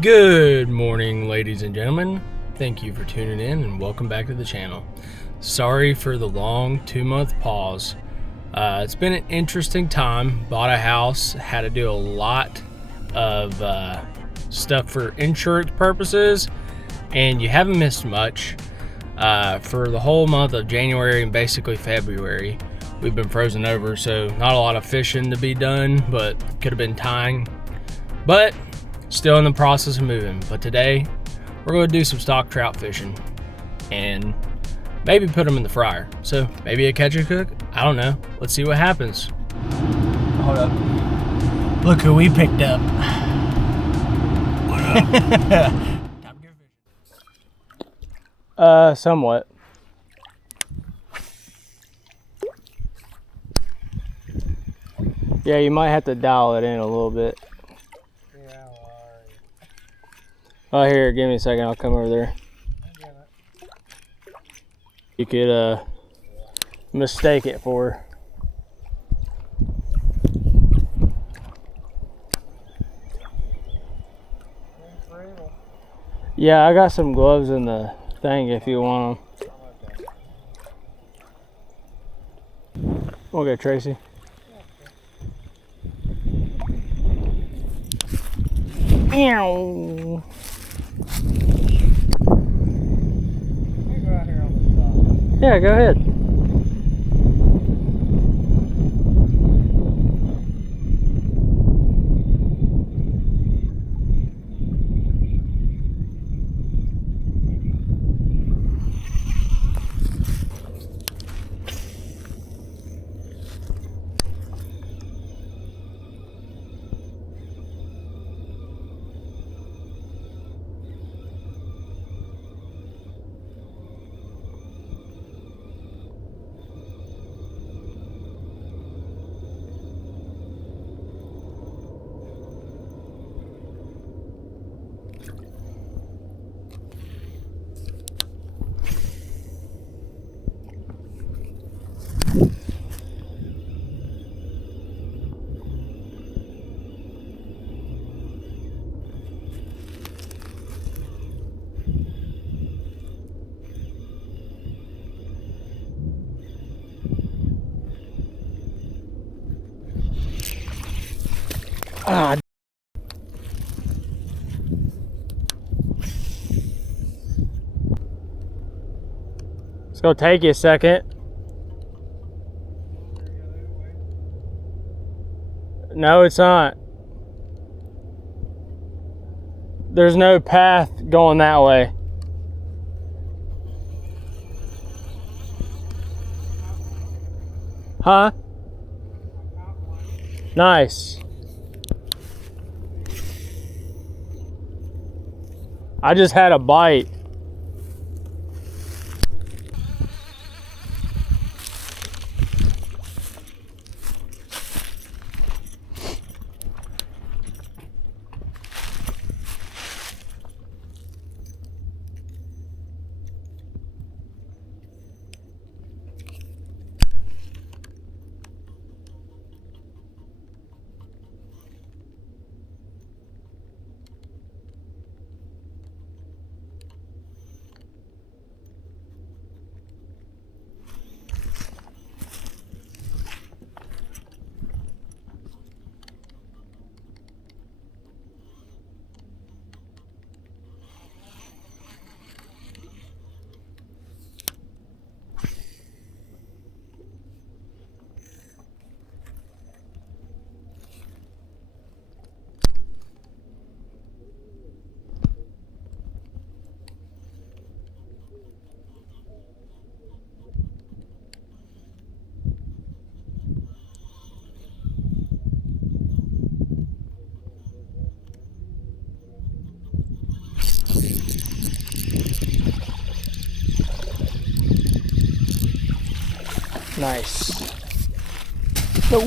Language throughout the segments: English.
Good morning, ladies and gentlemen. Thank you for tuning in and welcome back to the channel. Sorry for the long 2-month pause. It's been an interesting time. Bought a house, had to do a lot of stuff for insurance purposes, and you haven't missed much. For the whole month of January and basically February, we've been frozen over, so not a lot of fishing to be done, but could have been tying. But still in the process of moving. But today we're going to do some stock trout fishing and maybe put them in the fryer. So maybe a catch and cook. I don't know. Let's see what happens. Hold up. Look who we picked up. What up? Somewhat. Yeah, you might have to dial it in a little bit. Oh, here, give me a second. I'll come over there. You could mistake it for. Yeah, I got some gloves in the thing if you want them. Okay, Tracy. Meow. Yeah, go ahead. Ah. It's gonna take you a second. No, it's not. There's no path going that way. Huh? Nice. I just had a bite. Nice. No.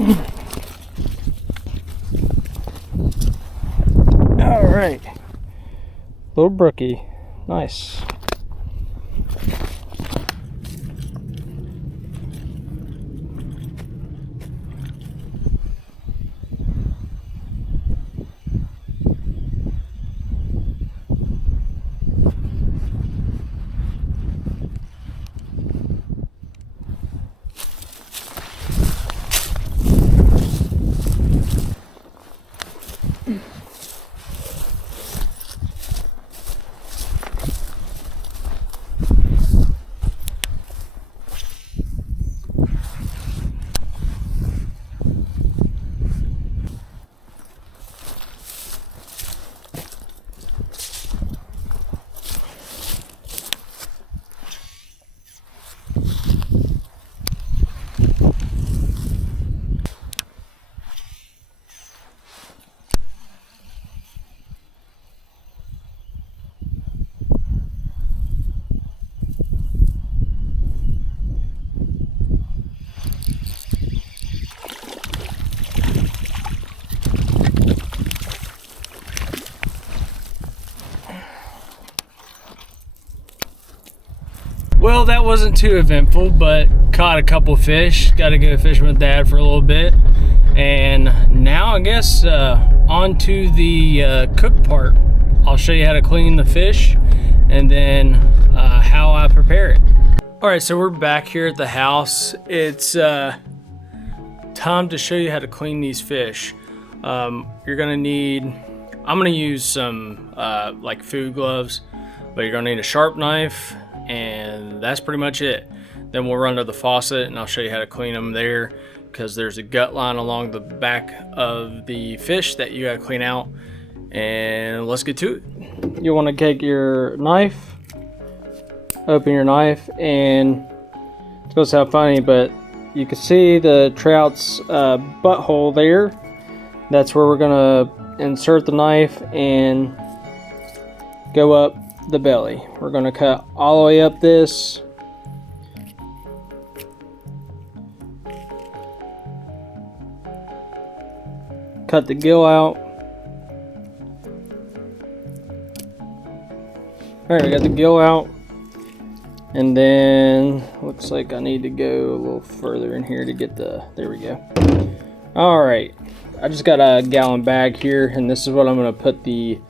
All right, little brookie, nice. Well, that wasn't too eventful, but caught a couple fish. Got to go fishing with Dad for a little bit. And now I guess on to the cook part. I'll show you how to clean the fish and then how I prepare it. All right, so we're back here at the house. It's time to show you how to clean these fish. You're gonna need, I'm gonna use some like food gloves, but you're gonna need a sharp knife, and that's pretty much it. Then we'll run to the faucet and I'll show you how to clean them there, because there's a gut line along the back of the fish that you gotta clean out. And let's get to it. You wanna take your knife, open your knife, and it's gonna sound funny, but you can see the trout's butthole there. That's where we're gonna insert the knife and go up the belly. We're gonna cut all the way up this. Cut the gill out. All right, we got the gill out. And then looks like I need to go a little further in here to get the, there we go. All right, I just got a gallon bag here, and this is what I'm gonna put the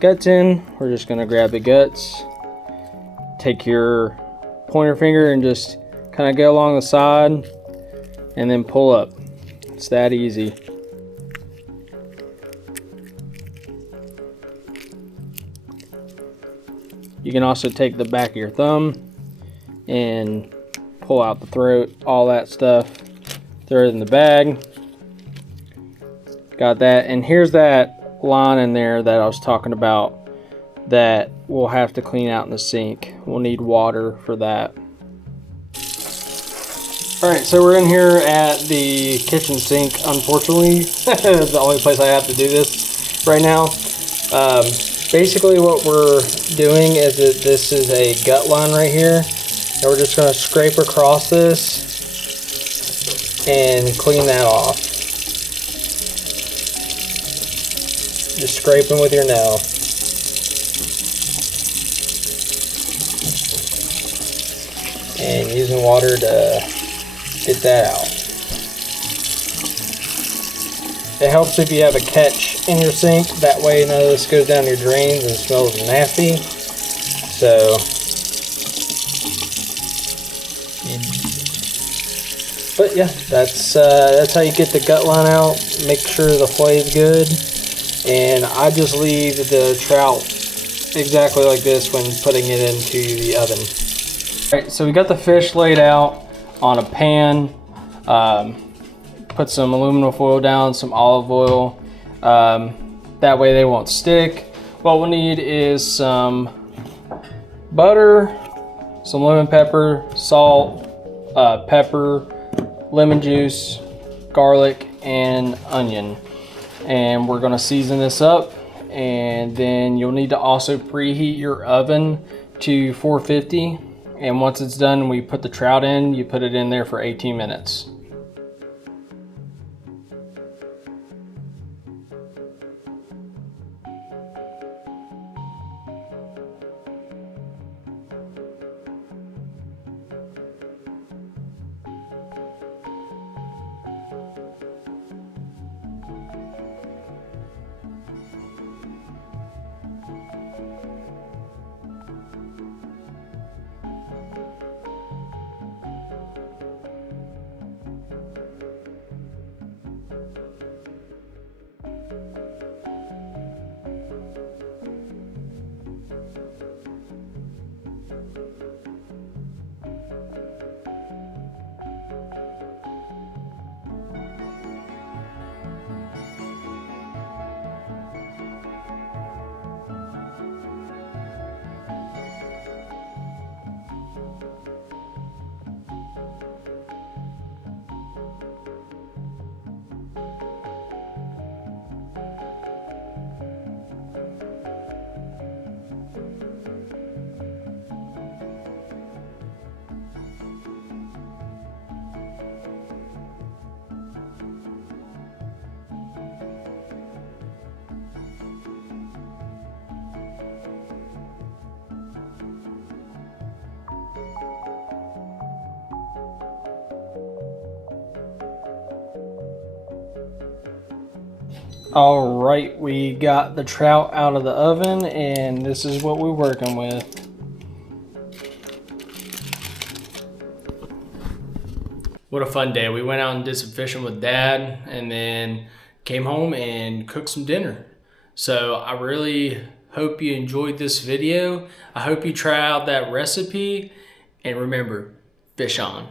guts in. We're just gonna grab the guts, take your pointer finger and just kind of go along the side and then pull up. It's that easy. You can also take the back of your thumb and pull out the throat, all that stuff, throw it in the bag. Got that, and here's that line in there that I was talking about that we'll have to clean out in the sink. We'll need water for that. All right, so we're in here at the kitchen sink, unfortunately. It's the only place I have to do this right now. Basically what we're doing is that this is a gut line right here, and we're just gonna scrape across this and clean that off. Just scraping with your nail. And using water to get that out. It helps if you have a catch in your sink. That way none of this goes down your drains and smells nasty. So, but yeah, that's how you get the gut line out. Make sure the fillet is good. And I just leave the trout exactly like this when putting it into the oven. All right, so we got the fish laid out on a pan. Put some aluminum foil down, some olive oil. That way they won't stick. What we'll need is some butter, some lemon pepper, salt, pepper, lemon juice, garlic, and onion. And we're gonna season this up, and then you'll need to also preheat your oven to 450. And once it's done, we put the trout in, you put it in there for 18 minutes. All right, we got the trout out of the oven, and this is what we're working with. What a fun day. We went out and did some fishing with Dad, and then came home and cooked some dinner. So I really hope you enjoyed this video. I hope you try out that recipe, and remember, fish on.